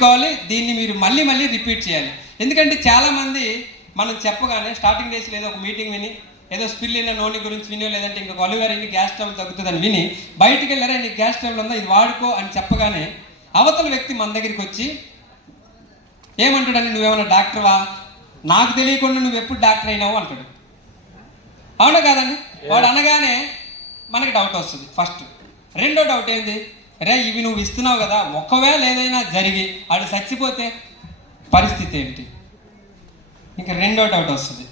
గుర్తుపెట్టుకోవాలి. దీన్ని మీరు మళ్ళీ మళ్ళీ రిపీట్ చేయాలి. ఎందుకంటే చాలామంది మనం చెప్పగానే స్టార్టింగ్ డేస్లో ఏదో ఒక మీటింగ్ విని ఏదో స్పిల్ అయిన నూనె గురించి విని, లేదంటే ఇంకొక అలుగారు ఇన్ని గ్యాస్ ట్రబుల్ తగ్గుతుందని విని బయటికి వెళ్ళారా నీకు గ్యాస్ ట్రబుల్ ఉందా ఇది వాడుకో అని చెప్పగానే అవతల వ్యక్తి మన దగ్గరికి వచ్చి ఏమంటాడని, నువ్వేమన్నా డాక్టర్వా, నాకు తెలియకుండా నువ్వు ఎప్పుడు డాక్టర్ అయినావు అంటాడు. అవునా కాదండి? వాడు అనగానే మనకి డౌట్ వస్తుంది. ఫస్ట్. రెండో డౌట్ ఏంది, రే ఇవి నువ్వు ఇస్తున్నావు కదా, ఒకవేళ ఏదైనా జరిగి వాడు చచ్చిపోతే పరిస్థితి ఏంటి? ఇంకా రెండో డౌట్ వస్తుంది.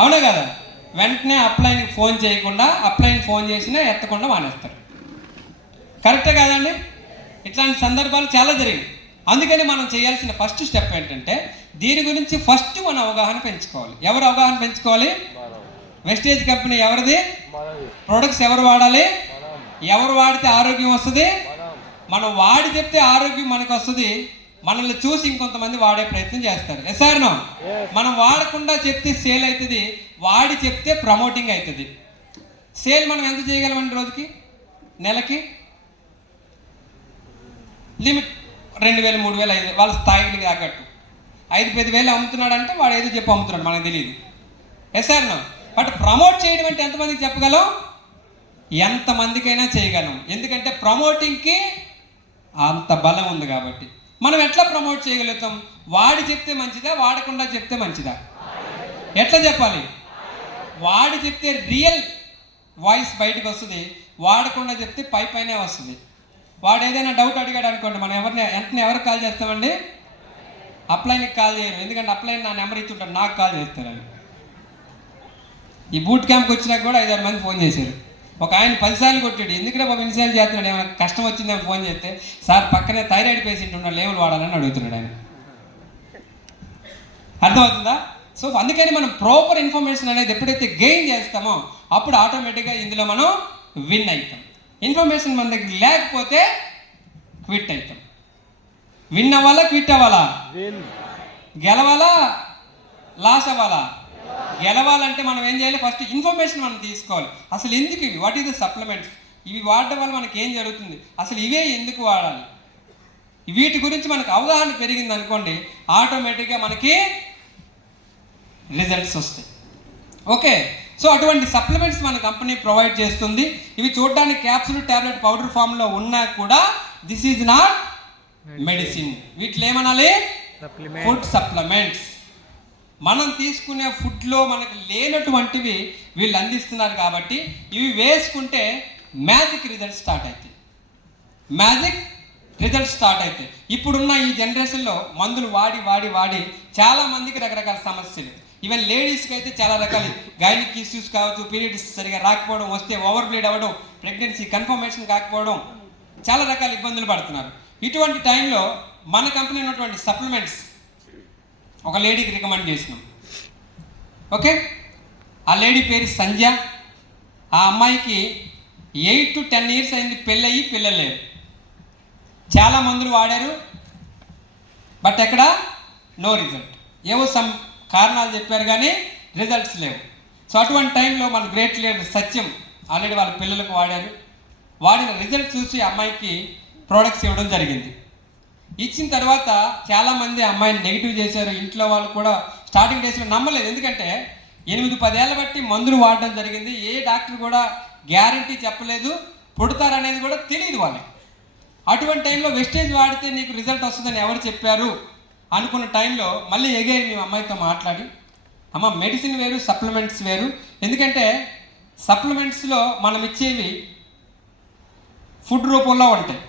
అవునా కదా? వెంటనే అప్లైన్కి ఫోన్ చేయకుండా, అప్లైన్కి ఫోన్ చేసినా ఎత్తకుండా మానేస్తారు. కరెక్టే కాదండి? ఇట్లాంటి సందర్భాలు చాలా జరిగాయి. అందుకని మనం చేయాల్సిన ఫస్ట్ స్టెప్ ఏంటంటే దీని గురించి ఫస్ట్ మనం అవగాహన పెంచుకోవాలి. ఎవరు అవగాహన పెంచుకోవాలి? వెస్టేజ్ కంపెనీ ఎవరిది? ప్రొడక్ట్స్ ఎవరు వాడాలి? ఎవరు వాడితే ఆరోగ్యం వస్తుంది? మనం వాడి చెప్తే ఆరోగ్యం మనకు వస్తుంది. మనల్ని చూసి ఇంకొంతమంది వాడే ప్రయత్నం చేస్తారు. ఎస్ఆర్నో? మనం వాడకుండా చెప్తే సేల్ అవుతుంది, వాడి చెప్తే ప్రమోటింగ్ అవుతుంది. సేల్ మనం ఎంత చేయగలమండి రోజుకి, నెలకి? లిమిట్ 2000, 3000, 5000 వాళ్ళ స్థాయికి తగ్గట్టు 5-10,000 అమ్ముతున్నాడంటే వాడు ఏదో చెప్పి అమ్ముతున్నాడు, మనకు తెలియదు. ఎస్ఆర్నో? బట్ ప్రమోట్ చేయడం అంటే ఎంతమందికి చెప్పగలం? ఎంతమందికైనా చేయగలం. ఎందుకంటే ప్రమోటింగ్కి అంత బలం ఉంది కాబట్టి. మనం ఎట్లా ప్రమోట్ చేయగలుగుతాం? వాడి చెప్తే మంచిదా, వాడకుండా చెప్తే మంచిదా? ఎట్లా చెప్పాలి? వాడి చెప్తే రియల్ వాయిస్ బయటకు వస్తుంది, వాడకుండా చెప్తే పైనే వస్తుంది. వాడు ఏదైనా డౌట్ అడిగాడు అనుకోండి, మనం వెంటనే ఎవరికి కాల్ చేస్తామండి? అప్లైన్కి కాల్ చేయరు. ఎందుకంటే అప్లైన్ నా నెంబర్ ఇచ్చుంటాడు, నాకు కాల్ చేస్తారని. ఈ బూట్ క్యాంప్కి వచ్చినాక కూడా 5-6 మంది ఫోన్ చేశారు. ఒక ఆయన 10 సార్లు కొట్టాడు. ఎందుకంటే ఒక ఇన్సిడెంట్ చేస్తున్నాడు, ఏమైనా కష్టం వచ్చిందని ఫోన్ చేస్తే, సార్ పక్కనే థైరాయిడ్ పేషెంట్ ఉన్నాడు, లేవులు వాడాలని అడుగుతున్నాడు ఆయన. అర్థమవుతుందా? సో అందుకని మనం ప్రాపర్ ఇన్ఫర్మేషన్ అనేది ఎప్పుడైతే గెయిన్ చేస్తామో అప్పుడు ఆటోమేటిక్గా ఇందులో మనం విన్ అవుతాం. ఇన్ఫర్మేషన్ మన దగ్గర లేకపోతే క్విట్ అవుతాం. విన్ అవ్వాలా, క్విట్ అవ్వాలా? గెలవాలా, లాస్ అవ్వాలా? గెలవాలంటే మనం ఏం చేయాలి? ఫస్ట్ ఇన్ఫర్మేషన్ మనం తీసుకోవాలి. అసలు ఎందుకు ఇవి, వాట్ ఈస్ ద సప్లిమెంట్స్, ఇవి వాడడం వల్ల మనకి ఏం జరుగుతుంది, అసలు ఇవే ఎందుకు వాడాలి, వీటి గురించి మనకు అవగాహన పెరిగింది అనుకోండి, ఆటోమేటిక్గా మనకి రిజల్ట్స్ వస్తాయి. ఓకే, సో అటువంటి సప్లిమెంట్స్ మన కంపెనీ ప్రొవైడ్ చేస్తుంది. ఇవి చూడడానికి క్యాప్సూల్, ట్యాబ్లెట్, పౌడర్ ఫామ్లో ఉన్నా కూడా దిస్ ఈజ్ నాట్ మెడిసిన్. వీటిలో ఏమనాలి? Food supplements. మనం తీసుకునే ఫుడ్లో మనకు లేనటువంటివి వీళ్ళు అందిస్తున్నారు కాబట్టి ఇవి వేసుకుంటే మ్యాజిక్ రిజల్ట్స్ స్టార్ట్ అవుతాయి. మ్యాజిక్ రిజల్ట్స్ స్టార్ట్ అవుతాయి. ఇప్పుడున్న ఈ జనరేషన్లో మందులు వాడి వాడి వాడి చాలామందికి రకరకాల సమస్యలు. ఈవెన్ లేడీస్కి అయితే చాలా రకాల గైనిక్ ఇష్యూస్ కావచ్చు, పీరియడ్స్ సరిగా రాకపోవడం, వస్తే ఓవర్ బ్లీడ్ అవ్వడం, ప్రెగ్నెన్సీ కన్ఫర్మేషన్ కాకపోవడం, చాలా రకాల ఇబ్బందులు పడుతున్నారు. ఇటువంటి టైంలో మన కంపెనీ ఉన్నటువంటి సప్లిమెంట్స్ ఒక లేడీకి రికమెండ్ చేసినాం. ఓకే, ఆ లేడీ పేరు సంధ్య. ఆ అమ్మాయికి 8 to 10 years అయింది పెళ్ళయి, పిల్లలు లేరు. చాలా మందులు వాడారు, బట్ ఎక్కడ నో రిజల్ట్. ఏవో సమ్ కారణాలు చెప్పారు కానీ రిజల్ట్స్ లేవు. సో అటువంటి టైంలో మన గ్రేట్ లీడర్ సత్యం ఆల్రెడీ వాళ్ళ పిల్లలకు వాడారు. వాడిన రిజల్ట్ చూసి అమ్మాయికి ప్రోడక్ట్స్ ఇవ్వడం జరిగింది. ఇచ్చిన తర్వాత చాలామంది అమ్మాయిని నెగిటివ్ చేశారు. ఇంట్లో వాళ్ళు కూడా స్టార్టింగ్ డేస్లో నమ్మలేదు. ఎందుకంటే 8-10 ఏళ్ళ బట్టి మందులు వాడడం జరిగింది. ఏ డాక్టర్ కూడా గ్యారంటీ చెప్పలేదు, పుడతారనేది కూడా తెలియదు వాళ్ళకి. అటువంటి టైంలో వెస్టేజ్ వాడితే నీకు రిజల్ట్ వస్తుందని ఎవరు చెప్పారు అనుకున్న టైంలో మళ్ళీ ఎగైన్ మేము అమ్మాయితో మాట్లాడి, అమ్మ మెడిసిన్ వేరు, సప్లిమెంట్స్ వేరు. ఎందుకంటే సప్లిమెంట్స్లో మనం ఇచ్చేవి ఫుడ్ రూపంలో ఉంటాయి.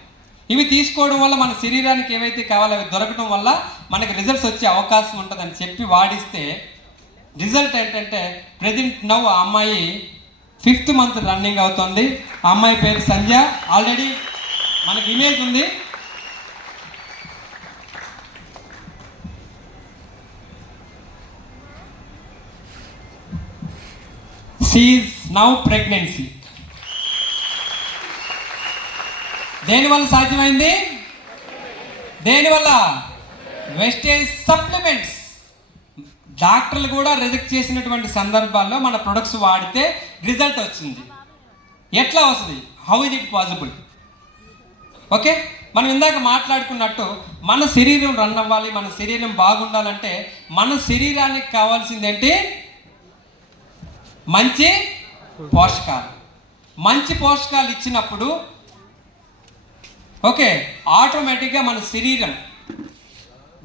ఇవి తీసుకోవడం వల్ల మన శరీరానికి ఏవైతే కావాలో అవి దొరకడం వల్ల మనకి రిజల్ట్స్ వచ్చే అవకాశం ఉంటుందని చెప్పి వాడిస్తే రిజల్ట్ ఏంటంటే ప్రెజెంట్ నౌ ఆ అమ్మాయి 5th month రన్నింగ్ అవుతుంది. ఆ అమ్మాయి పేరు సంధ్య. ఆల్రెడీ మనకి ఇమేజ్ ఉంది. She is now pregnancy. దేనివల్ల సాధ్యమైంది? దేనివల్ల? Wastage supplements. డాక్టర్లు కూడా రిజెక్ట్ చేసినటువంటి సందర్భాల్లో మన ప్రొడక్ట్స్ వాడితే రిజల్ట్ వచ్చింది. ఎట్లా వస్తుంది? How is it possible? Okay, మనం ఇందాక మాట్లాడుకున్నట్టు మన శరీరం రన్ అవ్వాలి, మన శరీరం బాగుండాలంటే మన శరీరానికి కావాల్సింది ఏంటి? మంచి పోషకాలు. మంచి పోషకాలు ఇచ్చినప్పుడు ఓకే, ఆటోమేటిక్గా మన శరీరం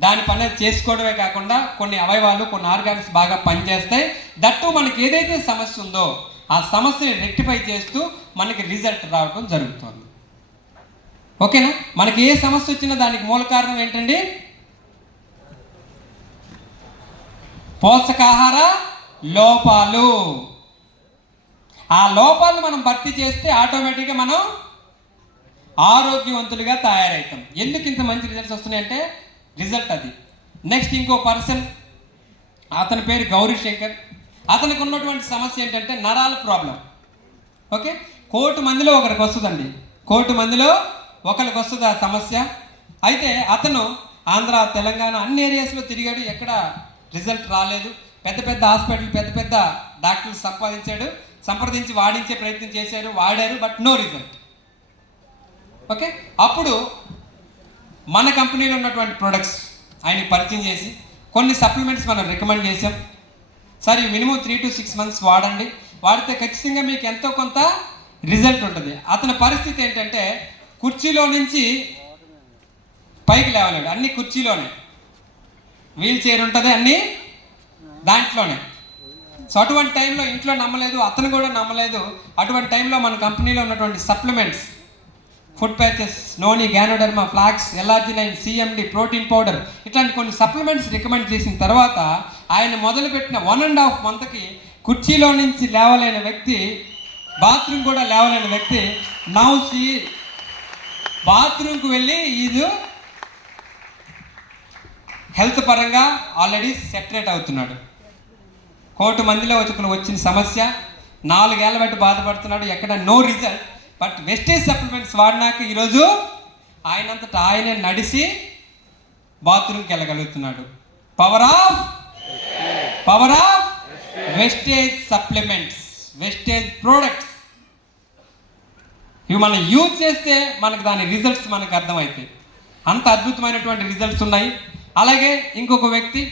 దాని పని చేసుకోవడమే కాకుండా కొన్ని అవయవాలు, కొన్ని ఆర్గాన్స్ బాగా పనిచేస్తాయి. దట్టు మనకి ఏదైతే సమస్య ఉందో ఆ సమస్యని రెక్టిఫై చేస్తూ మనకి రిజల్ట్ రావడం జరుగుతుంది. ఓకేనా? మనకి ఏ సమస్య వచ్చినా దానికి మూల కారణం ఏంటండి? పోషకాహార లోపాలు. ఆ లోపాలను మనం భర్తీ చేస్తే ఆటోమేటిక్గా మనం ఆరోగ్యవంతులుగా తయారవుతాం. ఎందుకు ఇంత మంచి రిజల్ట్స్ వస్తున్నాయంటే రిజల్ట్ అది. నెక్స్ట్ ఇంకో పర్సన్, అతని పేరు గౌరీ శంకర్. అతనికి ఉన్నటువంటి సమస్య ఏంటంటే నరాల ప్రాబ్లం. ఓకే, 1,00,00,000 మందిలో ఒకరికి వస్తుందండి, 1,00,00,000 మందిలో ఒకరికి వస్తుంది ఆ సమస్య. అయితే అతను ఆంధ్ర, తెలంగాణ అన్ని ఏరియాస్లో తిరిగాడు, ఎక్కడ రిజల్ట్ రాలేదు. పెద్ద పెద్ద హాస్పిటల్, పెద్ద పెద్ద డాక్టర్లు సంప్రదించి వాడించే ప్రయత్నం చేశారు, వాడారు, బట్ నో రిజల్ట్. ఓకే, అప్పుడు మన కంపెనీలో ఉన్నటువంటి ప్రొడక్ట్స్ ఆయనకి పరిచయం చేసి కొన్ని సప్లిమెంట్స్ మనం రికమెండ్ చేసాం. సార్ ఈ మినిమం 3 to 6 months వాడండి, వాడితే ఖచ్చితంగా మీకు ఎంతో కొంత రిజల్ట్ ఉంటుంది. అతని పరిస్థితి ఏంటంటే కుర్చీలో నుంచి పైకి లేవలేడు, అన్ని కుర్చీలోనే, వీల్ చైర్ ఉంటుంది అన్నీ దాంట్లోనే. సో అటువంటి టైంలో ఇంట్లో నమ్మలేదు, అతను కూడా నమ్మలేదు. అటువంటి టైంలో మన కంపెనీలో ఉన్నటువంటి supplements, food patches, noni, ganoderma, flax, L arginine, CMD, protein powder, ఇట్లాంటి కొన్ని సప్లిమెంట్స్ రికమెండ్ చేసిన తర్వాత ఆయన మొదలుపెట్టిన 1.5 monthకి కుర్చీలో నుంచి లేవలేని వ్యక్తి, బాత్రూమ్ కూడా లేవలేని వ్యక్తి నౌసి బాత్రూమ్కి వెళ్ళి ఇది హెల్త్ పరంగా ఆల్రెడీ సెటరేట్ అవుతున్నాడు. 1,00,00,000 మందిలో వచ్చిన సమస్య, 4 ఏళ్ళ బట్టి బాధపడుతున్నాడు, ఎక్కడ no result. But Vestige supplements వాడినాక ఈరోజు ఆయనంతటా ఆయనే నడిచి బాత్రూమ్కి వెళ్ళగలుగుతున్నాడు. Power of Vestige supplements, Vestige products. ఇవి మనం యూజ్ చేస్తే మనకు దాని రిజల్ట్స్ మనకు అర్థమవుతాయి. అంత అద్భుతమైనటువంటి రిజల్ట్స్ ఉన్నాయి. అలాగే ఇంకొక వ్యక్తి,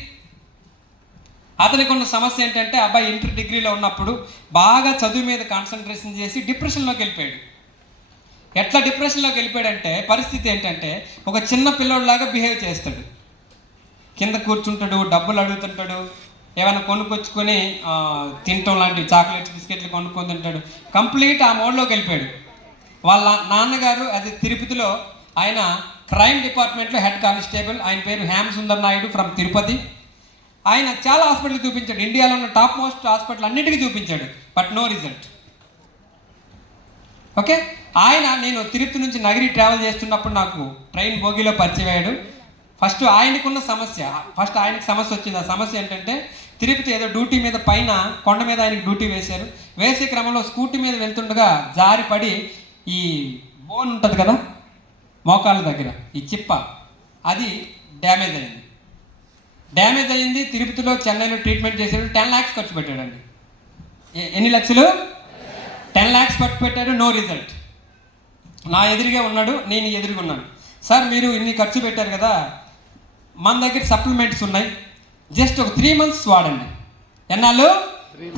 అతనికి ఉన్న సమస్య ఏంటంటే అబ్బాయి ఇంటర్ డిగ్రీలో ఉన్నప్పుడు బాగా చదువు మీద కాన్సన్ట్రేషన్ చేసి డిప్రెషన్లోకి వెళ్ళిపోయాడు. ఎట్లా డిప్రెషన్లోకి వెళ్ళిపోయాడంటే పరిస్థితి ఏంటంటే ఒక చిన్న పిల్లోడిలాగా బిహేవ్ చేస్తాడు, కింద కూర్చుంటాడు, డబ్బులు అడుగుతుంటాడు, ఏమైనా కొనుక్కొచ్చుకొని తింటాం లాంటివి, చాక్లెట్స్, బిస్కెట్లు కొనుక్కొని తింటాడు. కంప్లీట్ ఆ మోడ్లోకి వెళ్ళిపోయాడు. వాళ్ళ నాన్నగారు అది తిరుపతిలో, ఆయన క్రైమ్ డిపార్ట్మెంట్లో హెడ్ కానిస్టేబుల్, ఆయన పేరు హేమ సుందర్ నాయుడు ఫ్రమ్ తిరుపతి. ఆయన చాలా హాస్పిటల్ చూపించాడు, ఇండియాలో ఉన్న టాప్ మోస్ట్ హాస్పిటల్ అన్నిటికీ చూపించాడు, బట్ నో రిజల్ట్. ఓకే, నేను తిరుపతి నుంచి నగరి ట్రావెల్ చేస్తున్నప్పుడు నాకు ట్రైన్ బోగిలో పరిచయం అయ్యాడు. ఫస్ట్ ఆయనకి సమస్య వచ్చింది. ఆ సమస్య ఏంటంటే తిరుపతి ఏదో డ్యూటీ మీద పైన కొండ మీద ఆయనకి డ్యూటీ వేశారు. వేసే క్రమంలో స్కూటీ మీద వెళ్తుండగా జారి పడి ఈ బోన్ ఉంటుంది కదా మోకాళ్ళ దగ్గర, ఈ చిప్ప, అది డ్యామేజ్ అయింది. తిరుపతిలో, చెన్నైలో ట్రీట్మెంట్ చేశాడు. 10 lakhs ఖర్చు పెట్టాడండి. ఎన్ని లక్షలు? 10 lakhs ఖర్చు పెట్టాడు, నో రిజల్ట్. నా ఎదురుగా ఉన్నాడు, నేను ఎదురుగా ఉన్నాను. సార్ మీరు ఇన్ని ఖర్చు పెట్టారు కదా, మన దగ్గర సప్లిమెంట్స్ ఉన్నాయి, జస్ట్ ఒక 3 months వాడండి. ఎన్నాళ్ళు?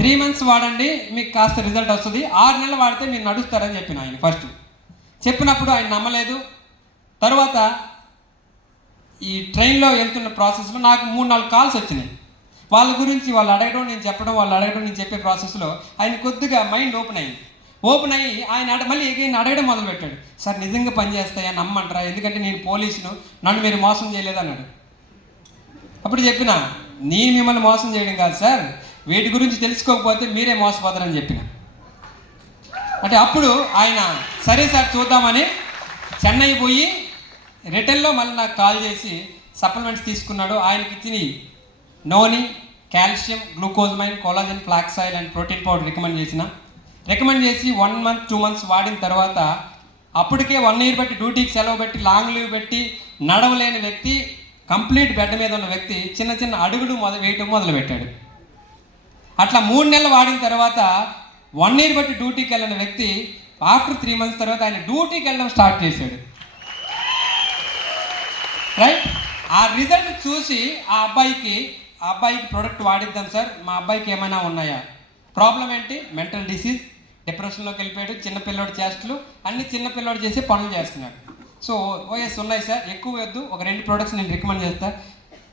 3 months వాడండి, మీకు కాస్త రిజల్ట్ వస్తుంది. 6 నెలలు వాడితే మీరు నడుస్తారని చెప్పిన ఆయన. ఫస్ట్ చెప్పినప్పుడు ఆయన నమ్మలేదు. తర్వాత ఈ ట్రైన్లో వెళ్తున్న ప్రాసెస్లో నాకు 3-4 కాల్స్ వచ్చినాయి. వాళ్ళ గురించి వాళ్ళు అడగడం, నేను చెప్పడం, వాళ్ళు అడగడం, నేను చెప్పే ప్రాసెస్లో ఆయన కొద్దిగా మైండ్ ఓపెన్ అయ్యి ఆయన మళ్ళీ ఎగైన్ అడగడం మొదలుపెట్టాడు. సార్ నిజంగా పనిచేస్తాయా, నమ్మంటారా, ఎందుకంటే నేను పోలీసును, నన్ను మీరు మోసం చేయలేదు అన్నాడు. అప్పుడు చెప్పిన, నేను మిమ్మల్ని మోసం చేయడం కాదు సార్, వీటి గురించి తెలుసుకోకపోతే మీరే మోసపోతారని చెప్పిన. అంటే అప్పుడు ఆయన సరే సార్ చూద్దామని చెన్నై పోయి రిటర్న్లో మళ్ళీ నాకు కాల్ చేసి సప్లిమెంట్స్ తీసుకున్నాడు. ఆయనకి ఇచ్చిన noni, calcium, glucosamine, collagen, flax oil and protein powder recommend చేసి 1 month 2 months వాడిన తర్వాత అప్పటికే 1 year బట్టి డ్యూటీకి సెలవు పెట్టి లాంగ్ లీవ్ పెట్టి నడవలేని వ్యక్తి, కంప్లీట్ బెడ్ మీద ఉన్న వ్యక్తి చిన్న చిన్న అడుగులు వేయటం మొదలుపెట్టాడు. అట్లా 3 నెలలు వాడిన తర్వాత 1 year బట్టి డ్యూటీకి వెళ్ళిన వ్యక్తి ఆఫ్టర్ 3 months తర్వాత ఆయన డ్యూటీకి వెళ్ళడం స్టార్ట్ చేశాడు. రైట్. ఆ రిజల్ట్ చూసి ఆ అబ్బాయికి ప్రోడక్ట్ వాడిద్దాం సార్, మా అబ్బాయికి ఏమైనా ఉన్నాయా, ప్రాబ్లం ఏంటి, మెంటల్ డిసీజ్, డిప్రెషన్లోకి వెళ్ళిపోయాడు, చిన్నపిల్లోడు చేష్టలు అన్ని చిన్నపిల్లోడు చేసి పనులు చేస్తున్నాడు. సో ఓఎస్ ఉన్నాయి సార్, ఎక్కువ వద్దు, ఒక 2 ప్రోడక్ట్స్ నేను రికమెండ్ చేస్తాను.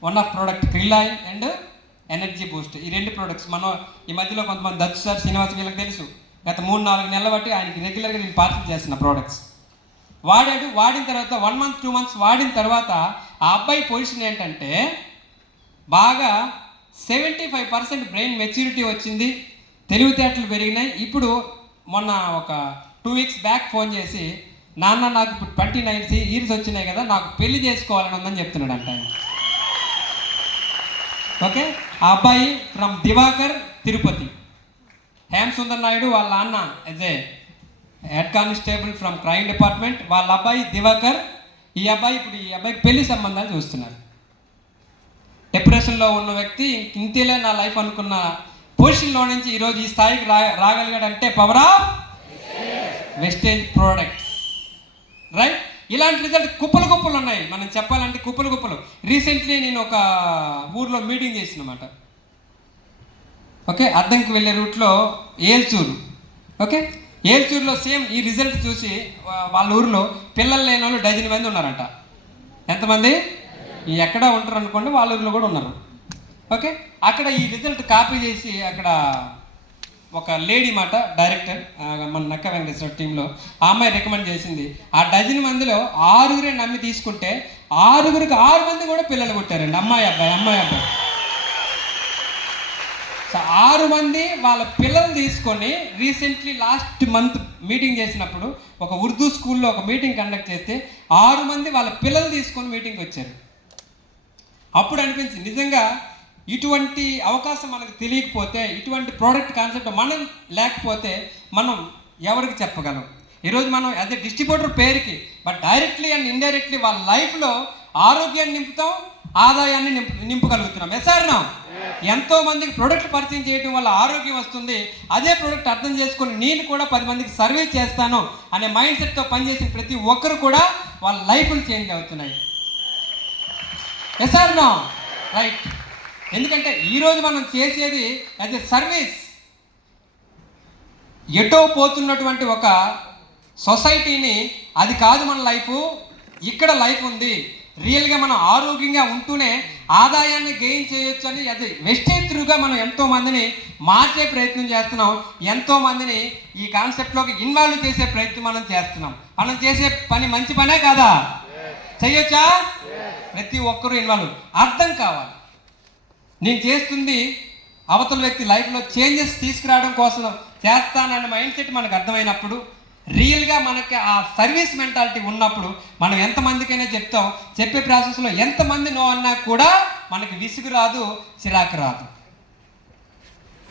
One of product krill oil and energy Boost. ఈ 2 ప్రోడక్ట్స్ మనం ఈ మధ్యలో కొంతమంది దచ్చు సార్, శ్రీనివాస్ వీళ్ళకి తెలుసు, గత 3-4 నెలల బట్టి ఆయనకి రెగ్యులర్గా నేను పార్సల్ చేస్తున్న ప్రోడక్ట్స్ వాడాడు. వాడిన తర్వాత 1 month 2 months వాడిన తర్వాత ఆ అబ్బాయి పొజిషన్ ఏంటంటే బాగా 75% బ్రెయిన్ మెచ్యూరిటీ వచ్చింది, తెలివితేటలు పెరిగినాయి. ఇప్పుడు మొన్న ఒక 2 weeks బ్యాక్ ఫోన్ చేసి, నాన్న నాకు ఇప్పుడు 29 years వచ్చినాయి కదా, నాకు పెళ్లి చేసుకోవాలని ఉందని చెప్తున్నాడు అంట. ఓకే, ఆ అబ్బాయి ఫ్రమ్ దివాకర్, తిరుపతి. హేమసుందర్ నాయుడు వాళ్ళ నాన్న as a head constable from crime department, వాళ్ళ అబ్బాయి దివాకర్. ఈ అబ్బాయికి పెళ్లి సంబంధాలు చూస్తున్నారు. డిప్రెషన్లో ఉన్న వ్యక్తి ఇంతేలే నా లైఫ్ అనుకున్న పొజిషన్లో నుంచి ఈరోజు ఈ స్థాయికి రాగలిగాడంటే power of Vestige products. Right. ఇలాంటి రిజల్ట్ కుప్పలు ఉన్నాయి, మనం చెప్పాలంటే కుప్పలు. రీసెంట్లీ నేను ఒక ఊర్లో మీటింగ్ చేసినమాట. ఓకే, అద్దంకి వెళ్ళే రూట్లో ఏల్చూరు. ఓకే, ఏల్చూరులో సేమ్ ఈ రిజల్ట్ చూసి వాళ్ళ ఊరిలో పిల్లలు లేని వాళ్ళు 12 మంది ఉన్నారంట. ఎంతమంది? ఎక్కడ ఉంటారు అనుకోండి, వాళ్ళ ఊరిలో కూడా ఉన్నారు. ఓకే, అక్కడ ఈ రిజల్ట్ కాపీ చేసి అక్కడ ఒక లేడీ మాట డైరెక్టర్ మన నక్క వెంకటేశ్వర టీంలో ఆ అమ్మాయి రికమెండ్ చేసింది. ఆ 12 మందిలో 6 నమ్మి తీసుకుంటే 6కి 6 మంది కూడా పిల్లలు పుట్టారండి, అమ్మాయి అబ్బాయి. సో 6 మంది వాళ్ళ పిల్లలు తీసుకొని రీసెంట్లీ లాస్ట్ మంత్ మీటింగ్ చేసినప్పుడు ఒక ఉర్దూ స్కూల్లో ఒక మీటింగ్ కండక్ట్ చేస్తే 6 మంది వాళ్ళ పిల్లలు తీసుకొని మీటింగ్కి వచ్చారు. అప్పుడు అనిపించింది నిజంగా ఇటువంటి అవకాశం మనకు తెలియకపోతే, ఇటువంటి ప్రోడక్ట్ కాన్సెప్ట్ మనం లేకపోతే మనం ఎవరికి చెప్పగలం? ఈరోజు మనం యాజ్ ఎ డిస్ట్రిబ్యూటర్ పేరుకి, బట్ డైరెక్ట్లీ అండ్ ఇండైరెక్ట్లీ వాళ్ళ లైఫ్లో ఆరోగ్యాన్ని నింపుతాం, ఆదాయాన్ని నింపగలుగుతున్నాం. ఎస్ఆర్నా ఎంతో మందికి ప్రోడక్ట్ పరిచయం చేయడం వల్ల ఆరోగ్యం వస్తుంది. అదే ప్రోడక్ట్ అర్థం చేసుకొని నేను కూడా 10 మందికి సర్వీస్ చేస్తాను అనే మైండ్ సెట్తో పనిచేసిన ప్రతి ఒక్కరు కూడా వాళ్ళ లైఫ్లు చేంజ్ అవుతున్నాయి. ఎస్ఆర్నా రైట్. ఎందుకంటే ఈరోజు మనం చేసేది యాజ్ ఎ సర్వీస్. ఎటో పోతున్నటువంటి ఒక సొసైటీని, అది కాదు మన లైఫ్, ఇక్కడ లైఫ్ ఉంది, రియల్గా మనం ఆరోగ్యంగా ఉంటూనే ఆదాయాన్ని గెయిన్ చేయొచ్చు అని అది వెస్టేజ్ త్రూగా మనం ఎంతోమందిని మార్చే ప్రయత్నం చేస్తున్నాం. ఎంతోమందిని ఈ కాన్సెప్ట్లోకి ఇన్వాల్వ్ చేసే ప్రయత్నం మనం చేస్తున్నాం. మనం చేసే పని మంచి పనే కాదా? చేయొచ్చా? ప్రతి ఒక్కరూ ఇన్వాల్వ్. అర్థం కావాలి, నేను చేస్తుంది అవతల వ్యక్తి లైఫ్లో చేంజెస్ తీసుకురావడం కోసం చేస్తానన్న మైండ్ సెట్ మనకు అర్థమైనప్పుడు, రియల్గా మనకి ఆ సర్వీస్ మెంటాలిటీ ఉన్నప్పుడు మనం ఎంతమందికైనా చెప్తాం. చెప్పే ప్రాసెస్లో ఎంతమంది నో అన్నా కూడా మనకి విసుగు రాదు, చిరాకు రాదు.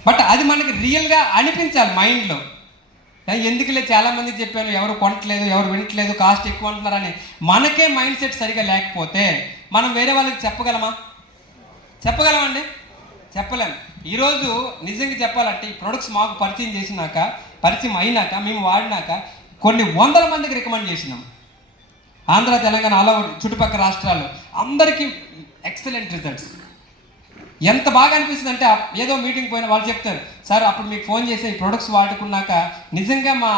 బట్ అది మనకి రియల్గా అనిపించాలి మైండ్లో. ఎందుకులే చాలామందికి చెప్పాను, ఎవరు కొనట్లేదు, ఎవరు వినట్లేదు, కాస్ట్ ఎక్కువ అంటున్నారని మనకే మైండ్ సెట్ సరిగా లేకపోతే మనం వేరే వాళ్ళకి చెప్పగలమండి? చెప్పలేము. ఈరోజు నిజంగా చెప్పాలంటే ఈ ప్రొడక్ట్స్ మాకు పరిచయం అయినాక మేము వాడినాక కొన్ని 100 మందికి రికమెండ్ చేసినాం. ఆంధ్ర, తెలంగాణ, అలా చుట్టుపక్కల రాష్ట్రాలు అందరికీ ఎక్సలెంట్ రిజల్ట్స్. ఎంత బాగా అనిపిస్తుంది అంటే, ఏదో మీటింగ్ పోయిన వాళ్ళు చెప్తారు, సార్ అప్పుడు మీకు ఫోన్ చేసి ఈ ప్రొడక్ట్స్ వాడుకున్నాక నిజంగా మా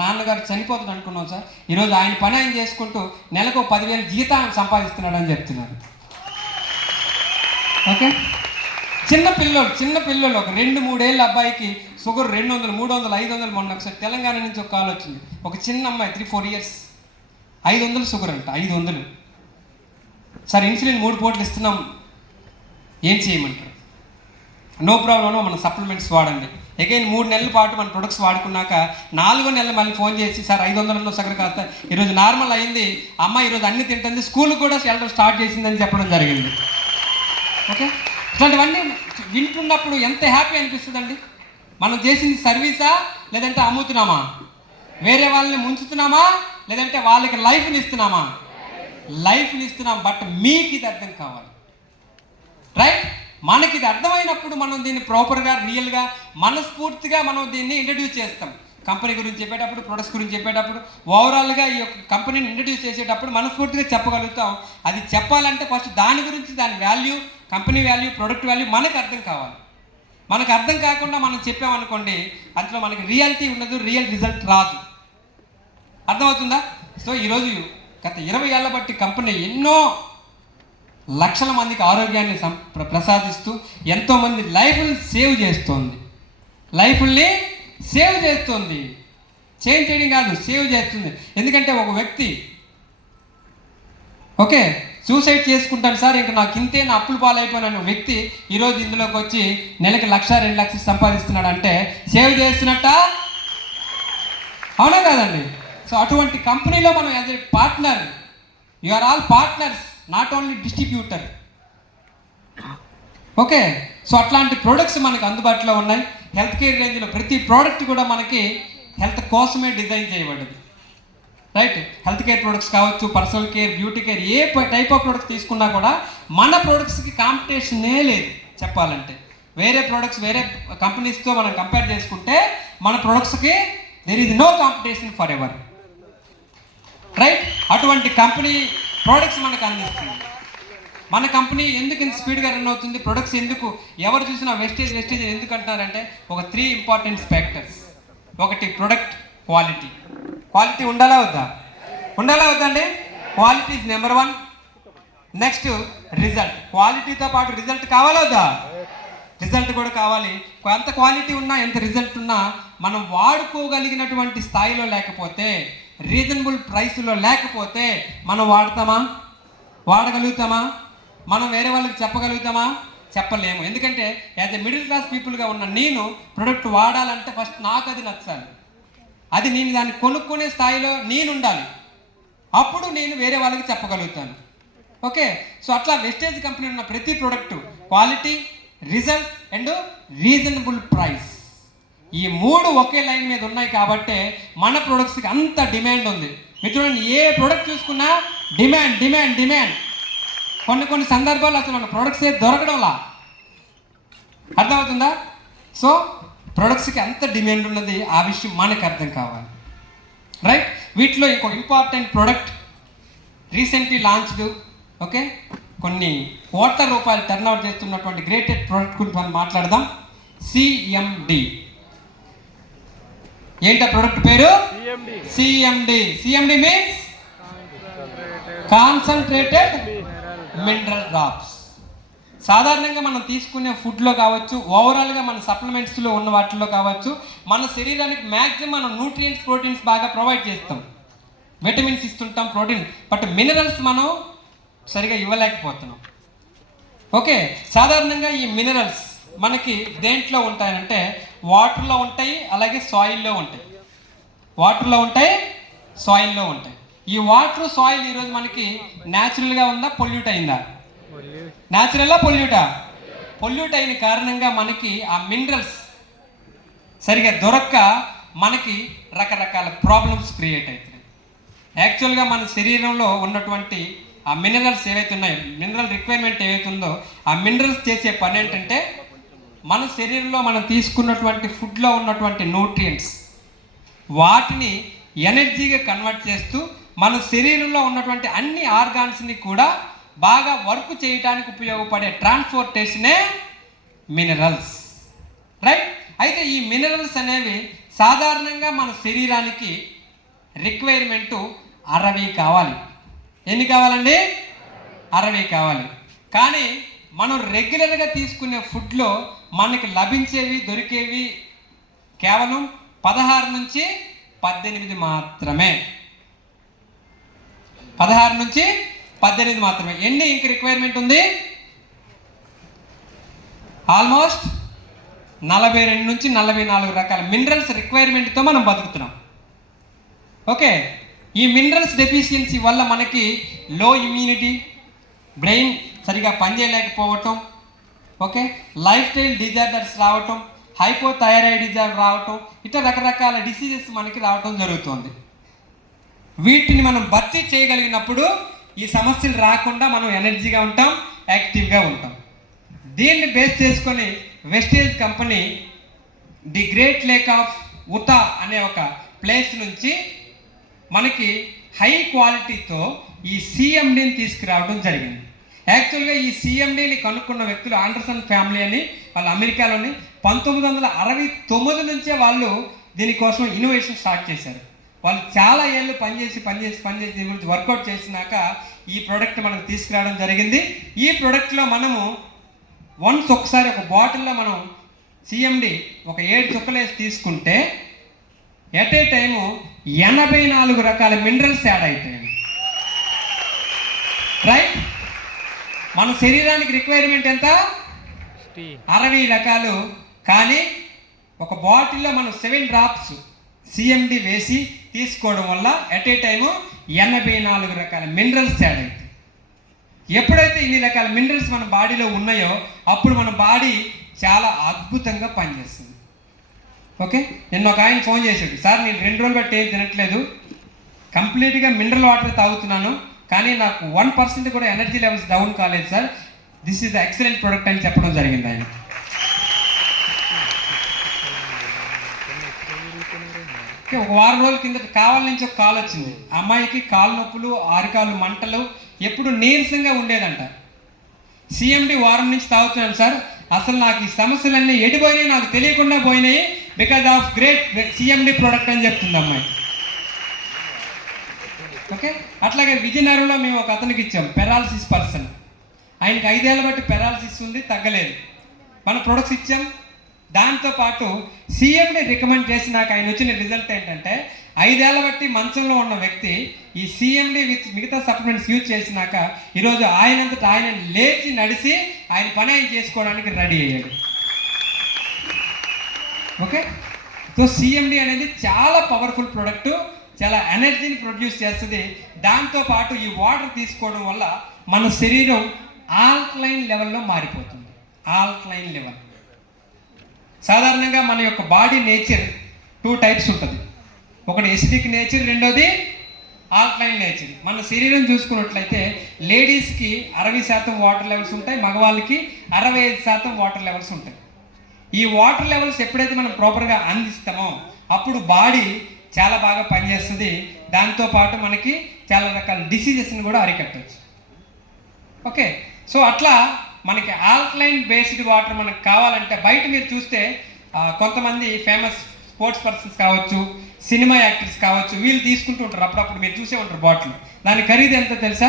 నాన్నగారు చనిపోతుంది అనుకున్నాం సార్, ఈరోజు ఆయన పని ఆయన చేసుకుంటూ నెలకు 10,000 జీతం సంపాదిస్తున్నాడు అని చెప్తున్నారు. ఓకే, చిన్న పిల్లలు ఒక 2-3 ఏళ్ళ అబ్బాయికి షుగర్ 200, 300, 500. మొన్న ఒకసారి తెలంగాణ నుంచి ఒక కాల్ వచ్చింది, ఒక చిన్న అమ్మాయి 3-4 years 500 షుగర్ అంట. 500. సార్ ఇన్సులిన్ 3 పూటలు ఇస్తున్నాం, ఏం చేయమంటారు? నో ప్రాబ్లం, మన సప్లిమెంట్స్ వాడండి. అగైన్ 3 నెలల పాటు మన ప్రొడక్ట్స్ వాడుకున్నాక 4వ నెల మళ్ళీ ఫోన్ చేసి, సార్ 500 షుగర్ కాస్త ఈరోజు నార్మల్ అయింది, అమ్మ ఈరోజు అన్ని తింటుంది, స్కూల్ కూడా వెళ్ళడం స్టార్ట్ చేసిందని చెప్పడం జరిగింది. ఓకే, ఇట్లాంటివన్నీ వింటున్నప్పుడు ఎంత హ్యాపీ అనిపిస్తుందండి. మనం చేసింది సర్వీసా లేదంటే అమ్ముతున్నామా? వేరే వాళ్ళని ముంచుతున్నామా లేదంటే వాళ్ళకి లైఫ్ని ఇస్తున్నామా? లైఫ్ని ఇస్తున్నాం. బట్ మీకు ఇది అర్థం కావాలి, రైట్? మనకి ఇది అర్థమైనప్పుడు మనం దీన్ని ప్రాపర్గా, రియల్గా, మనస్ఫూర్తిగా మనం దీన్ని ఇంట్రడ్యూస్ చేస్తాం. కంపెనీ గురించి చెప్పేటప్పుడు, ప్రొడక్ట్స్ గురించి చెప్పేటప్పుడు, ఓవరాల్గా ఈ యొక్క కంపెనీని ఇంట్రడ్యూస్ చేసేటప్పుడు మనస్ఫూర్తిగా చెప్పగలుగుతాం. అది చెప్పాలంటే ఫస్ట్ దాని గురించి, దాని value, company value, product value మనకు అర్థం కావాలి. మనకు అర్థం కాకుండా మనం చెప్పామనుకోండి, అందులో మనకి రియాలిటీ ఉండదు, రియల్ రిజల్ట్ రాదు. అర్థమవుతుందా? సో ఈరోజు గత 20 ఏళ్ళ బట్టి కంపెనీ ఎన్నో లక్షల మందికి ఆరోగ్యాన్ని ప్రసాదిస్తూ ఎంతోమంది లైఫ్ని సేవ్ చేస్తుంది. చేంజ్ చేయడం కాదు, సేవ్ చేస్తుంది. ఎందుకంటే ఒక వ్యక్తి ఓకే సూసైడ్ చేసుకుంటాను సార్, ఇంకా నాకు ఇంతే, నా అప్పులు పాలైపోయిన వ్యక్తి ఈరోజు ఇందులోకి వచ్చి నెలకి 1-2 లక్షలు సంపాదిస్తున్నాడు అంటే సేవ్ చేస్తున్నట్ట, అవునా కాదండి? సో అటువంటి కంపెనీలో మనం as a partner, you are all partners, not only distributor. Okay, so అట్లాంటి ప్రొడక్ట్స్ మనకు అందుబాటులో ఉన్నాయి. హెల్త్ కేర్ రేంజ్లో ప్రతి ప్రోడక్ట్ కూడా మనకి హెల్త్ కోసమే డిజైన్ చేయబడింది. రైట్, హెల్త్ కేర్ ప్రొడక్ట్స్ కావచ్చు, personal care, beauty care, A type of products తీసుకున్నా కూడా మన ప్రొడక్ట్స్కి కాంపిటీషనే లేదు. చెప్పాలంటే వేరే ప్రొడక్ట్స్ వేరే కంపెనీస్తో మనం కంపేర్ చేసుకుంటే మన ప్రొడక్ట్స్కి there is no competition for ever. Right, అటువంటి కంపెనీ ప్రోడక్ట్స్ మనకు అందిస్తుంది. మన కంపెనీ ఎందుకు ఇంత స్పీడ్గా రన్ అవుతుంది, ప్రొడక్ట్స్ ఎందుకు ఎవరు చూసినా వెస్టేజ్ ఎందుకు అంటున్నారంటే ఒక 3 ఇంపార్టెంట్ ఫ్యాక్టర్స్. ఒకటి ప్రొడక్ట్ క్వాలిటీ ఉండాలా వద్దా అండి? Quality is number 1. Next result, క్వాలిటీతో పాటు రిజల్ట్ కావాలా వద్దా? రిజల్ట్ కూడా కావాలి. ఎంత క్వాలిటీ ఉన్నా, ఎంత రిజల్ట్ ఉన్నా మనం వాడుకోగలిగినటువంటి స్థాయిలో లేకపోతే, రీజనబుల్ ప్రైస్లో లేకపోతే మనం వాడగలుగుతామా? మనం వేరే వాళ్ళకి చెప్పగలుగుతామా? చెప్పలేము. ఎందుకంటే యాజ్ ఎ మిడిల్ క్లాస్ పీపుల్గా ఉన్న నేను ప్రొడక్ట్ వాడాలంటే ఫస్ట్ నాకు అది నచ్చాలి, అది నేను దాన్ని కొనుక్కునే స్థాయిలో నేను ఉండాలి, అప్పుడు నేను వేరే వాళ్ళకి చెప్పగలుగుతాను. ఓకే, సో అట్లా వెస్టేజ్ కంపెనీ ఉన్న ప్రతి product quality, result and reasonable price, ఈ 3 ఒకే లైన్ మీద ఉన్నాయి కాబట్టి మన ప్రొడక్ట్స్కి అంత డిమాండ్ ఉంది. మీరు చూడండి, ఏ ప్రొడక్ట్ చూసుకున్నా డిమాండ్. కొన్ని సందర్భాల్లో అసలు మన ప్రొడక్ట్సే దొరకడంలా. అర్థమవుతుందా? సో ప్రొడక్ట్స్కి అంత డిమాండ్ ఉన్నది, ఆ విషయం మనకు అర్థం కావాలి. రైట్, వీటిలో ఇంకో important product recently launched, okay, కొన్ని కోట్ల రూపాయలు టర్న్ అవుట్ చేస్తున్నటువంటి గ్రేటెడ్ ప్రొడక్ట్ గురించి మనం మాట్లాడదాం. సిఎండి. ఏంటా ప్రొడక్ట్ పేరు? CMD means concentrated mineral drops. సాధారణంగా మనం తీసుకునే ఫుడ్లో కావచ్చు, ఓవరాల్గా మన సప్లిమెంట్స్లో ఉన్న వాటిల్లో కావచ్చు, మన శరీరానికి మ్యాక్సిమం మనం న్యూట్రియంట్స్, ప్రోటీన్స్ బాగా ప్రొవైడ్ చేస్తాం, విటమిన్స్ ఇస్తుంటాం, ప్రోటీన్, బట్ మినరల్స్ మనం సరిగా ఇవ్వలేకపోతున్నాం. ఓకే, సాధారణంగా ఈ మినరల్స్ మనకి దేంట్లో ఉంటాయంటే వాటర్లో ఉంటాయి, అలాగే సాయిల్లో ఉంటాయి. ఈ వాటర్, సాయిల్ ఈరోజు మనకి న్యాచురల్గా ఉందా, పొల్యూట్ అయిందా? పొల్యూట్ అయిన కారణంగా మనకి ఆ మినరల్స్ సరిగా దొరక్క మనకి రకరకాల ప్రాబ్లమ్స్ క్రియేట్ అవుతున్నాయి. యాక్చువల్గా మన శరీరంలో ఉన్నటువంటి ఆ మినరల్స్ ఏవైతే ఉన్నాయో, మినరల్ రిక్వైర్మెంట్ ఏవైతే ఉందో, ఆ మినరల్స్ చేసే పని ఏంటంటే మన శరీరంలో మనం తీసుకున్నటువంటి ఫుడ్లో ఉన్నటువంటి న్యూట్రియంట్స్ వాటిని ఎనర్జీగా కన్వర్ట్ చేస్తూ మన శరీరంలో ఉన్నటువంటి అన్ని ఆర్గాన్స్ని కూడా బాగా వర్క్ చేయడానికి ఉపయోగపడే ట్రాన్స్పోర్టేషనే మినరల్స్. రైట్, అయితే ఈ మినరల్స్ అనేవి సాధారణంగా మన శరీరానికి రిక్వైర్మెంటు 60 కావాలి. ఎన్ని కావాలండి? 60 కావాలి. కానీ మనం రెగ్యులర్గా తీసుకునే ఫుడ్లో మనకి దొరికేవి కేవలం 16 నుంచి 18 మాత్రమే. 16 నుంచి 18 మాత్రమే. ఎన్ని ఇంక రిక్వైర్మెంట్ ఉంది? ఆల్మోస్ట్ 42 నుంచి 44 రకాల మినరల్స్ రిక్వైర్మెంట్తో మనం బతుకుతున్నాం. ఓకే, ఈ మినరల్స్ డెఫిషియన్సీ వల్ల మనకి లో ఇమ్యూనిటీ, బ్రెయిన్ సరిగా పనిచేయలేకపోవటం, ఓకే, లైఫ్ స్టైల్ డిజార్డర్స్ రావటం, హైపోథైరాయిడిజం రావటం, ఇట్లా రకరకాల డిసీజెస్ మనకి రావటం జరుగుతుంది. వీటిని మనం భర్తీ చేయగలిగినప్పుడు ఈ సమస్యలు రాకుండా మనం ఎనర్జీగా ఉంటాం, యాక్టివ్గా ఉంటాం. దీన్ని బేస్ చేసుకొని Vestige company the great lake of Utah అనే ఒక ప్లేస్ నుంచి మనకి హై క్వాలిటీతో ఈ సిఎండిని తీసుకురావడం జరిగింది. యాక్చువల్గా ఈ సిఎండిని కనుక్కున్న వ్యక్తులు ఆండర్సన్ ఫ్యామిలీ అని వాళ్ళు అమెరికాలోని 1969 నుంచే వాళ్ళు దీనికోసం ఇన్నోవేషన్ స్టార్ట్ చేశారు. వాళ్ళు చాలా ఏళ్ళు పనిచేసి దీని గురించి వర్కౌట్ చేసినాక ఈ ప్రోడక్ట్ మనకు తీసుకురావడం జరిగింది. ఈ ప్రోడక్ట్లో మనము వన్స్ ఒకసారి ఒక బాటిల్లో మనం సిఎండి ఒక 7 చుక్కలు వేసి తీసుకుంటే ఎట్ ఏ టైము 84 రకాల మినరల్స్ యాడ్ అవుతాయండి. రైట్, మన శరీరానికి రిక్వైర్మెంట్ ఎంత? 60 రకాలు. కానీ ఒక బాటిల్లో మనం 7 డ్రాప్స్ సిఎండి వేసి తీసుకోవడం వల్ల ఎట్ ఏ టైము 84 రకాల మినరల్స్ యాడ్ అవుతాయి. ఎప్పుడైతే ఇన్ని రకాల మినరల్స్ మన బాడీలో ఉన్నాయో అప్పుడు మన బాడీ చాలా అద్భుతంగా పనిచేస్తుంది. ఓకే, నిన్న ఒక ఆయన ఫోన్ చేశాడు, సార్ నేను 2 రోజులు బట్టి ఏం తినట్లేదు, కంప్లీట్గా మినరల్ వాటర్ తాగుతున్నాను, కానీ నాకు 1% కూడా ఎనర్జీ లెవెల్స్ డౌన్ కాలేదు sir, this is the excellent product అని చెప్పడం జరిగింది ఆయన. ఒక వారం రోజుల కింద కావాల నుంచి ఒక కాల్ వచ్చింది. అమ్మాయికి కాలు నొప్పులు, ఆరికాలు మంటలు, ఎప్పుడు నీరసంగా ఉండేదంట. సిఎండి వారం నుంచి తాగుతున్నాను సార్, అసలు నాకు ఈ సమస్యలన్నీ ఎడిపోయినాయి, నాకు తెలియకుండా పోయినాయి because of great CMD product అని చెప్తుంది అమ్మాయి. ఓకే, అట్లాగే విజయనగరంలో మేము ఒక అతనికి ఇచ్చాం, పెరాలసిస్ పర్సన్. ఆయనకి 5 ఏళ్ళ బట్టి పెరాలసిస్ ఉంది, తగ్గలేదు. మన ప్రొడక్ట్స్ ఇచ్చాం. దాంతోపాటు సిఎండి రికమెండ్ చేసినాక ఆయన వచ్చిన రిజల్ట్ ఏంటంటే 5 ఏళ్ళ బట్టి మంచంలో ఉన్న వ్యక్తి ఈ సిఎండి విత్ మిగతా సప్లిమెంట్స్ యూజ్ చేసినాక ఈరోజు ఆయనంతటా ఆయన లేచి నడిచి ఆయన పని ఆయన చేసుకోవడానికి రెడీ అయ్యాడు. ఓకే, సో సిఎండి అనేది చాలా పవర్ఫుల్ ప్రోడక్ట్, చాలా ఎనర్జీని ప్రొడ్యూస్ చేస్తుంది. దాంతోపాటు ఈ వాటర్ తీసుకోవడం వల్ల మన శరీరం ఆల్కలైన్ లెవెల్లో మారిపోతుంది. ఆల్కలైన్ లెవెల్ సాధారణంగా మన యొక్క బాడీ నేచర్ 2 టైప్స్ ఉంటుంది. ఒకటి ఎసిడిక్ నేచర్, రెండోది ఆల్కలైన్ నేచర్. మన శరీరం చూసుకున్నట్లయితే లేడీస్కి 60% వాటర్ లెవెల్స్ ఉంటాయి, మగవాళ్ళకి 65% వాటర్ లెవెల్స్ ఉంటాయి. ఈ వాటర్ లెవెల్స్ ఎప్పుడైతే మనం ప్రాపర్గా అందిస్తామో అప్పుడు బాడీ చాలా బాగా పనిచేస్తుంది. దాంతోపాటు మనకి చాలా రకాల డిసీజెస్ని కూడా అరికట్టవచ్చు. ఓకే, సో అట్లా మనకి ఆల్కలైన్ బేస్డ్ వాటర్ మనకు కావాలంటే బయట మీరు చూస్తే కొంతమంది ఫేమస్ స్పోర్ట్స్ పర్సన్స్ కావచ్చు, సినిమా యాక్టర్స్ కావచ్చు, వీళ్ళు తీసుకుంటూ ఉంటారు. అప్పుడప్పుడు మీరు చూసే ఉంటారు బాటిల్. దాని ఖరీదు ఎంత తెలుసా?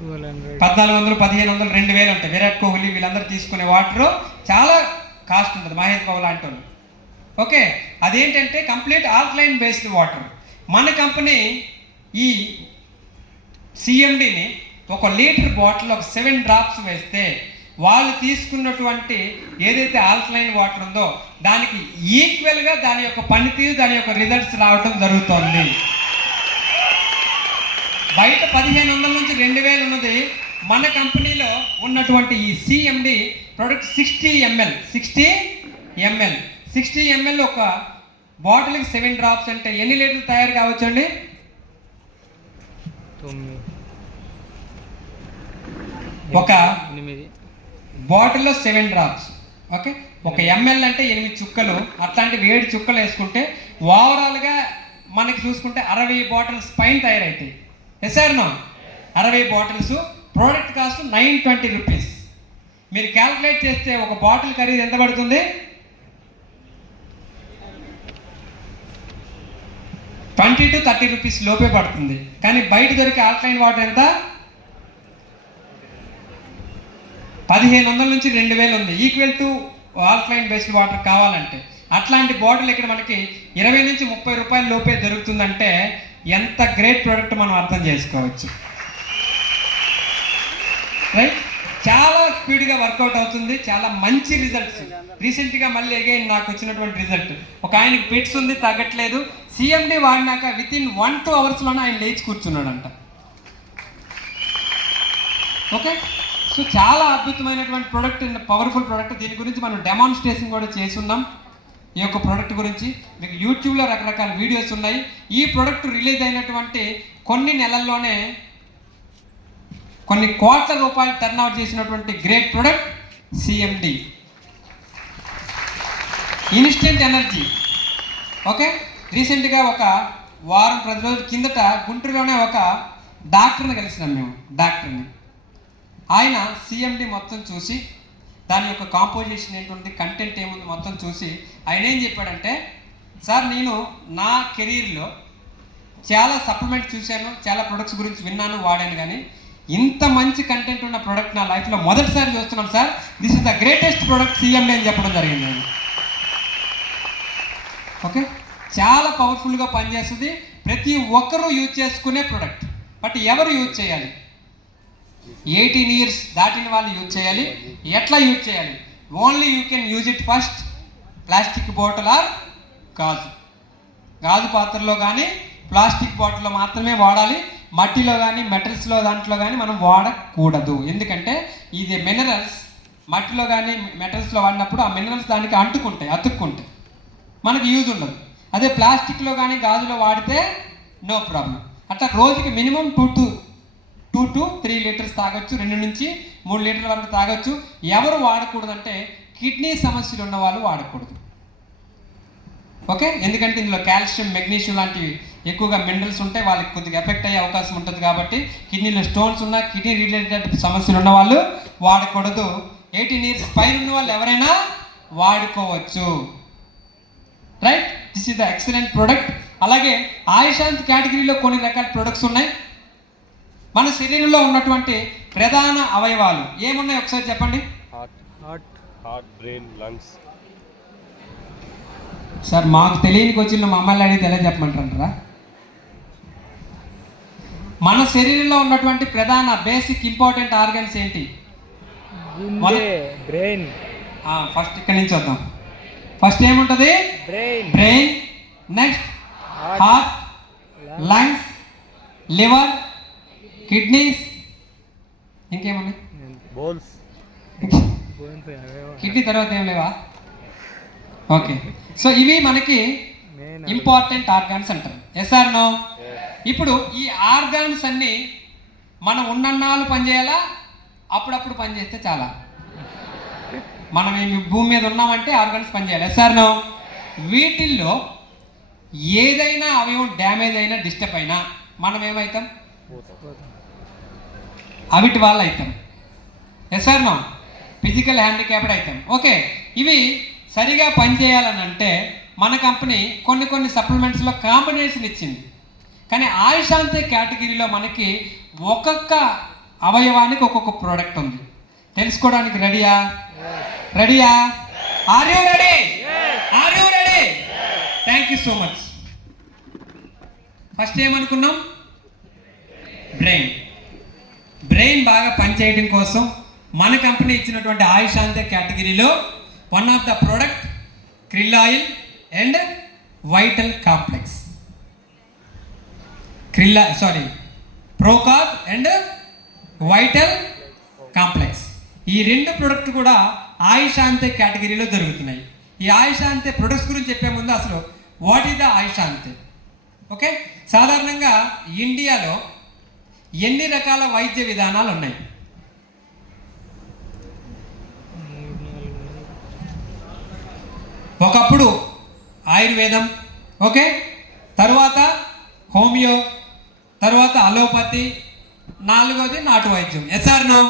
1400, 1500, 2000 ఉంటాయి. విరాట్ కోహ్లీ వీళ్ళందరూ తీసుకునే వాటర్ చాలా కాస్ట్ ఉంటుంది, మహేష్ బాబు లాంటి వాళ్ళు. ఓకే, అదేంటంటే కంప్లీట్ ఆల్కలైన్ బేస్డ్ వాటర్. మన కంపెనీ ఈ సిఎండిని 1 లీటర్ బాటిల్ ఒక 7 డ్రాప్స్ వేస్తే వాళ్ళు తీసుకున్నటువంటి ఏదైతే ఆల్కలైన్ వాటర్ ఉందో దానికి ఈక్వల్గా దాని యొక్క పనితీరు, దాని యొక్క రిజల్ట్స్ రావడం జరుగుతుంది. బయట 1500 నుంచి 2000 ఉన్నది, మన కంపెనీలో ఉన్నటువంటి ఈ సిఎండి ప్రొడక్ట్ 60 ml ఒక బాటిల్కి 7 డ్రాప్స్ అంటే ఎన్ని లీటర్లు తయారు కావచ్చు అండి? ఒక బాటిల్లో 7 డ్రాప్స్. ఓకే, 1 ml అంటే 8 చుక్కలు. అట్లాంటివి 7 చుక్కలు వేసుకుంటే ఓవరాల్గా మనకి చూసుకుంటే 60 బాటిల్స్ పైన తయారవుతాయి. Yes sir no? 60 bottles. Product cost 920 rupees. మీరు క్యాల్కులేట్ చేస్తే ఒక బాటిల్ ఖరీదు ఎంత పడుతుంది? 20 to 30 రూపీస్ లోపే పడుతుంది. కానీ బయట దొరికే ఆల్కలైన్ వాటర్ ఎంత? 1500 నుంచి 2000 ఉంది, equal to alkaline based water కావాలంటే. అట్లాంటి బాటిల్ ఇక్కడ మనకి 20 నుంచి 30 రూపాయల లోపే దొరుకుతుందంటే ఎంత గ్రేట్ ప్రోడక్ట్ మనం అర్థం చేసుకోవచ్చు. రైట్, చాలా స్పీడ్గా వర్కౌట్ అవుతుంది, చాలా మంచి రిజల్ట్స్. రీసెంట్గా మళ్ళీ అగైన్ నాకు వచ్చినటువంటి రిజల్ట్, ఒక ఆయనకి పిట్స్ ఉంది, తగ్గట్లేదు. సిఎండి వాడినాక వితిన్ 1-2 అవర్స్లోనే ఆయన లేచి కూర్చున్నాడంట. ఓకే, సో చాలా అద్భుతమైనటువంటి ప్రోడక్ట్, పవర్ఫుల్ ప్రోడక్ట్. దీని గురించి మనం డెమాన్స్ట్రేషన్ కూడా చేస్తున్నాం. ఈ యొక్క ప్రోడక్ట్ గురించి మీకు యూట్యూబ్లో రకరకాల వీడియోస్ ఉన్నాయి. ఈ ప్రోడక్ట్ రిలీజ్ అయినటువంటి కొన్ని నెలల్లోనే కొన్ని కోట్ల రూపాయలు టర్న్ అవుట్ చేసినటువంటి great product CMD. Instant energy. Okay, రీసెంట్గా ఒక వారం 10 రోజుల కిందట గుంటూరులోనే ఒక డాక్టర్ని కలిసినాం మేము. డాక్టర్ని ఆయన సిఎండి మొత్తం చూసి దాని యొక్క కాంపోజిషన్ ఏంటుంది, కంటెంట్ ఏముంది మొత్తం చూసి ఆయన ఏం చెప్పాడంటే, సార్ నేను నా కెరీర్లో చాలా సప్లిమెంట్స్ చూశాను, చాలా ప్రొడక్ట్స్ గురించి విన్నాను, వాడాను, కానీ ఇంత మంచి కంటెంట్ ఉన్న ప్రోడక్ట్ నా లైఫ్లో మొదటిసారి చూస్తున్నాను sir. This is the greatest product CMD అని చెప్పడం జరిగింది. ఓకే, చాలా పవర్ఫుల్గా పనిచేస్తుంది, ప్రతి ఒక్కరూ యూజ్ చేసుకునే ప్రోడక్ట్. బట్ ఎవరు యూజ్ చేయాలి? 18 years దాటిన వాళ్ళు యూజ్ చేయాలి. ఎట్లా యూజ్ చేయాలి? Only you can use it first plastic bottle or గాజు పాత్రలో కానీ ప్లాస్టిక్ బాటిల్లో మాత్రమే వాడాలి. మట్టిలో కానీ మెటల్స్లో దాంట్లో కానీ మనం వాడకూడదు. ఎందుకంటే ఇది మినరల్స్, మట్టిలో కానీ మెటల్స్లో వాడినప్పుడు ఆ మినరల్స్ దానికి అతుక్కుంటాయి, మనకి యూజ్ ఉండదు. అదే ప్లాస్టిక్లో కానీ గాజులో వాడితే నో ప్రాబ్లం. అట్లా రోజుకి మినిమం 2 to 3 లీటర్స్ తాగొచ్చు, 2 నుంచి 3 లీటర్ల వరకు తాగొచ్చు. ఎవరు వాడకూడదు అంటే కిడ్నీ సమస్యలు ఉన్న వాళ్ళు వాడకూడదు. ఓకే, ఎందుకంటే ఇందులో కాల్షియం, మెగ్నీషియం లాంటివి ఎక్కువగా మినరల్స్ ఉంటాయి, వాళ్ళకి కొద్దిగా ఎఫెక్ట్ అయ్యే అవకాశం ఉంటుంది. కాబట్టి కిడ్నీలో స్టోన్స్ ఉన్న, కిడ్నీ రిలేటెడ్ సమస్యలు ఉన్న వాళ్ళు వాడకూడదు. 18 years పైన ఉన్న వాళ్ళు ఎవరైనా వాడుకోవచ్చు. Right, this is the excellent product. అలాగే ఆయుషాంత్ కేటగిరీలో కొన్ని రకాల ప్రొడక్ట్స్ ఉన్నాయి. మన శరీరంలో ఉన్నటువంటి ప్రధాన అవయవాలు ఏమున్నాయి ఒకసారి చెప్పండి. Heart, brain, lungs. సార్ మాకు తెలియనికి వచ్చిన మమ్మల్ని అడిగితే ఎలా చెప్పమంటారా? మన శరీరంలో ఉన్నటువంటి ప్రధాన బేసిక్ ఇంపార్టెంట్ ఆర్గన్స్ ఏంటి? బ్రెయిన్. ఫస్ట్ ఇక్కడి నుంచి వద్దాం. ఫస్ట్ ఏముంటుంది? Brain. Next heart, lungs, liver, kidneys, ఇంకేమున్నాయి? బోన్స్. కిడ్నీ తర్వాత ఏం లేవా? ఓకే, సో ఇవి మనకి ఇంపార్టెంట్ ఆర్గాన్స్ అంటారు. Yes or no? ఇప్పుడు ఈ ఆర్గాన్స్ అన్నీ మనం ఉన్నన్నాళ్ళు పనిచేయాలా, అప్పుడప్పుడు పనిచేస్తే చాలా? మనం ఈ భూమి మీద ఉన్నామంటే ఆర్గాన్స్ పనిచేయాలి. Yes or no? వీటిల్లో ఏదైనా అవయవం డ్యామేజ్ అయినా, డిస్టర్బ్ అయినా మనం ఏమవుతాం? అవిటి వాళ్ళు అవుతాం. Yes or no? Physical handicapped అవుతాం. ఓకే, ఇవి సరిగా పనిచేయాలని అంటే మన కంపెనీ కొన్ని సప్లిమెంట్స్లో కాంబినేషన్ ఇచ్చింది. కానీ ఆయుషాంతే కేటగిరీలో మనకి ఒక్కొక్క అవయవానికి ఒక్కొక్క ప్రోడక్ట్ ఉంది. తెలుసుకోవడానికి రెడీయా? Are you ready? Thank you so much. First ఏమనుకున్నాం? బ్రెయిన్ బాగా పనిచేయడం కోసం మన కంపెనీ ఇచ్చినటువంటి ఆయుషాంతే కేటగిరీలో one of the product krill oil and vital complex. ప్రోకార్ అండ్ వైటల్ కాంప్లెక్స్, ఈ 2 ప్రోడక్ట్ కూడా ఆయుషాంతే కేటగిరీలో దొరుకుతున్నాయి. ఈ ఆయుషాంతే ప్రొడక్ట్స్ గురించి చెప్పే ముందు అసలు వాట్ ఈస్ ద ఆయుషాంతే? ఓకే, సాధారణంగా ఇండియాలో ఎన్ని రకాల వైద్య విధానాలు ఉన్నాయి? ఒకప్పుడు ఆయుర్వేదం, ఓకే, తర్వాత హోమియో, తర్వాత అలోపతి, 4వది నాటు వైద్యం. Yes or no?